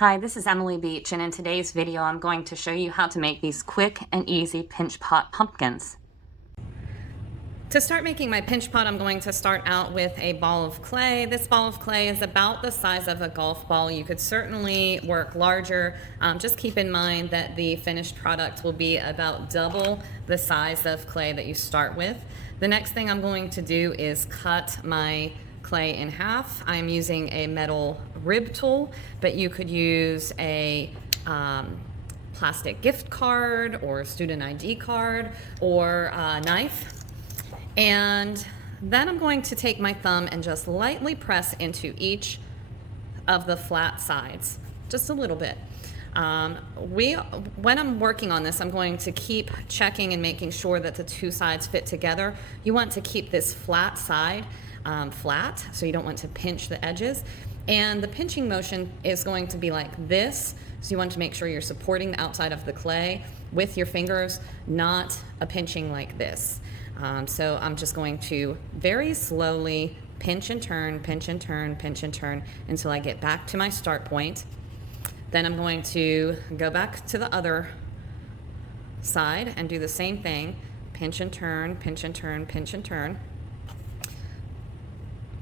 Hi, this is Emily Beach, and in today's video I'm going to show you how to make these quick and easy pinch pot pumpkins. To start making my pinch pot, I'm going to start out with a ball of clay. This ball of clay is about the size of a golf ball. You could certainly work larger. Just keep in mind that the finished product will be about double the size of clay that you start with. The next thing I'm going to do is cut my clay in half. I'm using a metal rib tool, but you could use a plastic gift card or student ID card or a knife. And then I'm going to take my thumb and just lightly press into each of the flat sides, just a little bit. When I'm working on this, I'm going to keep checking and making sure that the two sides fit together. You want to keep this flat side flat, so you don't want to pinch the edges. And the pinching motion is going to be like this, so you want to make sure you're supporting the outside of the clay with your fingers, not a pinching like this. So I'm just going to very slowly pinch and turn, pinch and turn, pinch and turn until I get back to my start point. Then I'm going to go back to the other side and do the same thing. Pinch and turn, pinch and turn, pinch and turn.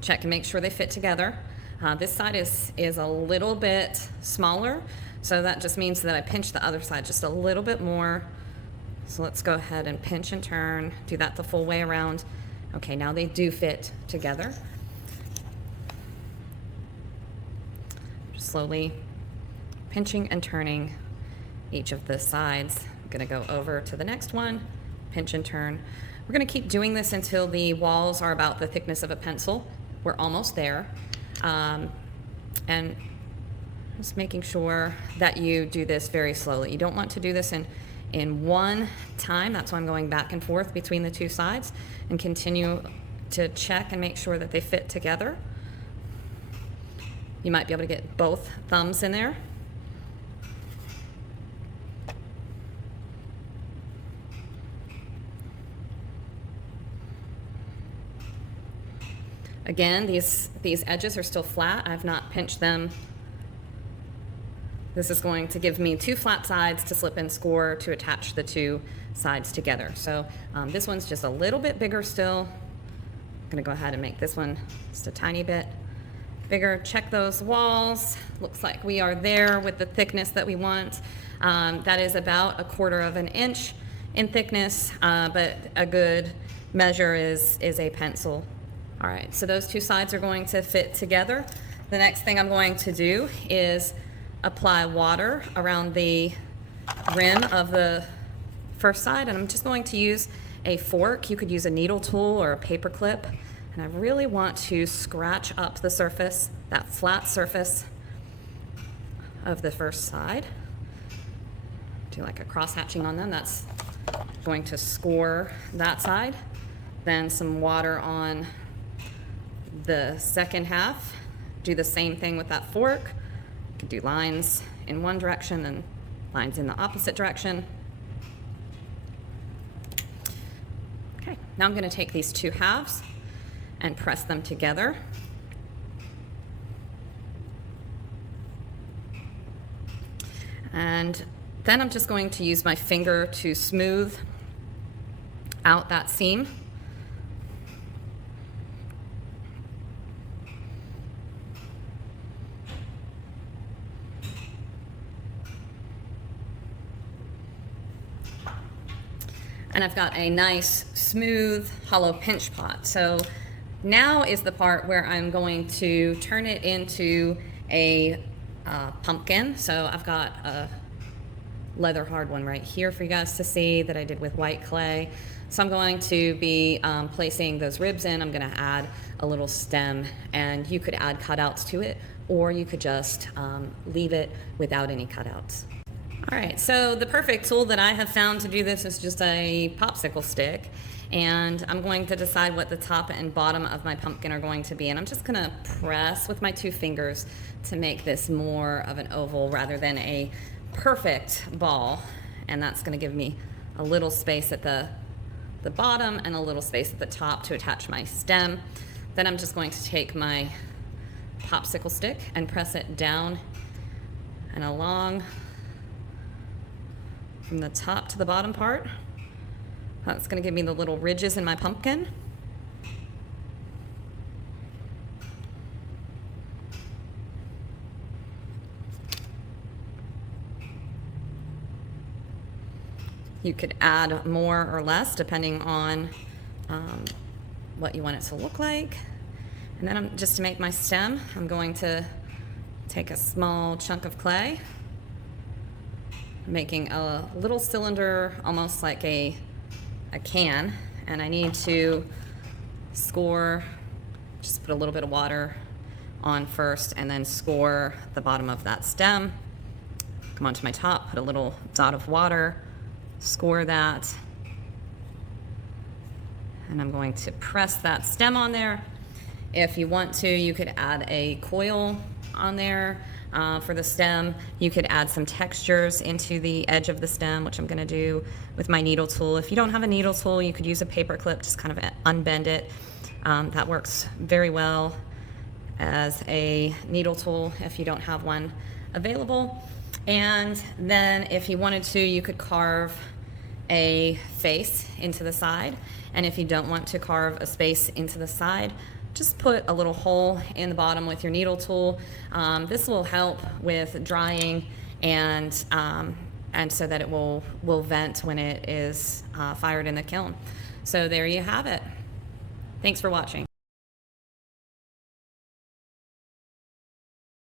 Check and make sure they fit together. This side is a little bit smaller, so that just means that I pinch the other side just a little bit more. So let's go ahead and pinch and turn, do that the full way around. Okay, now they do fit together. Just slowly pinching and turning each of the sides. I'm gonna go over to the next one, pinch and turn. We're gonna keep doing this until the walls are about the thickness of a pencil. We're almost there. And just making sure that you do this very slowly. You don't want to do this in one time. That's why I'm going back and forth between the two sides and continue to check and make sure that they fit together. You might be able to get both thumbs in there. Again, these edges are still flat. I've not pinched them. This is going to give me two flat sides to slip and score to attach the two sides together. So this one's just a little bit bigger still. I'm gonna go ahead and make this one just a tiny bit bigger. Check those walls. Looks like we are there with the thickness that we want. That is about 1/4 of an inch in thickness, but a good measure is a pencil. All right, so those two sides are going to fit together. The next thing I'm going to do is apply water around the rim of the first side, and I'm just going to use a fork. You could use a needle tool or a paper clip, and I really want to scratch up the surface, that flat surface of the first side. Do like a cross hatching on them. That's going to score that side. Then some water on the second half. Do the same thing with that fork. You can do lines in one direction and lines in the opposite direction. Okay, now I'm going to take these two halves and press them together. And then I'm just going to use my finger to smooth out that seam. And I've got a nice, smooth, hollow pinch pot. So now is the part where I'm going to turn it into a pumpkin. So I've got a leather hard one right here for you guys to see that I did with white clay. So I'm going to be placing those ribs in. I'm gonna add a little stem, and you could add cutouts to it, or you could just leave it without any cutouts. All right, so the perfect tool that I have found to do this is just a popsicle stick, and I'm going to decide what the top and bottom of my pumpkin are going to be, and I'm just gonna press with my two fingers to make this more of an oval rather than a perfect ball, and that's gonna give me a little space at the bottom and a little space at the top to attach my stem. Then I'm just going to take my popsicle stick and press it down and along from the top to the bottom part. That's going to give me the little ridges in my pumpkin. You could add more or less depending on what you want it to look like. And then just to make my stem, I'm going to take a small chunk of clay, making a little cylinder almost like a can, and I need to score, just put a little bit of water on first and then score the bottom of that stem. Come onto my top, put a little dot of water, score that, and I'm going to press that stem on there. If you want to, you could add a coil on there for the stem. You could add some textures into the edge of the stem, which I'm going to do with my needle tool. If you don't have a needle tool, you could use a paper clip, just kind of unbend it. That works very well as a needle tool if you don't have one available. And then if you wanted to, you could carve a face into the side. And if you don't want to carve a space into the side, just put a little hole in the bottom with your needle tool. This will help with drying and so that it will vent when it is fired in the kiln. So there you have it. Thanks for watching.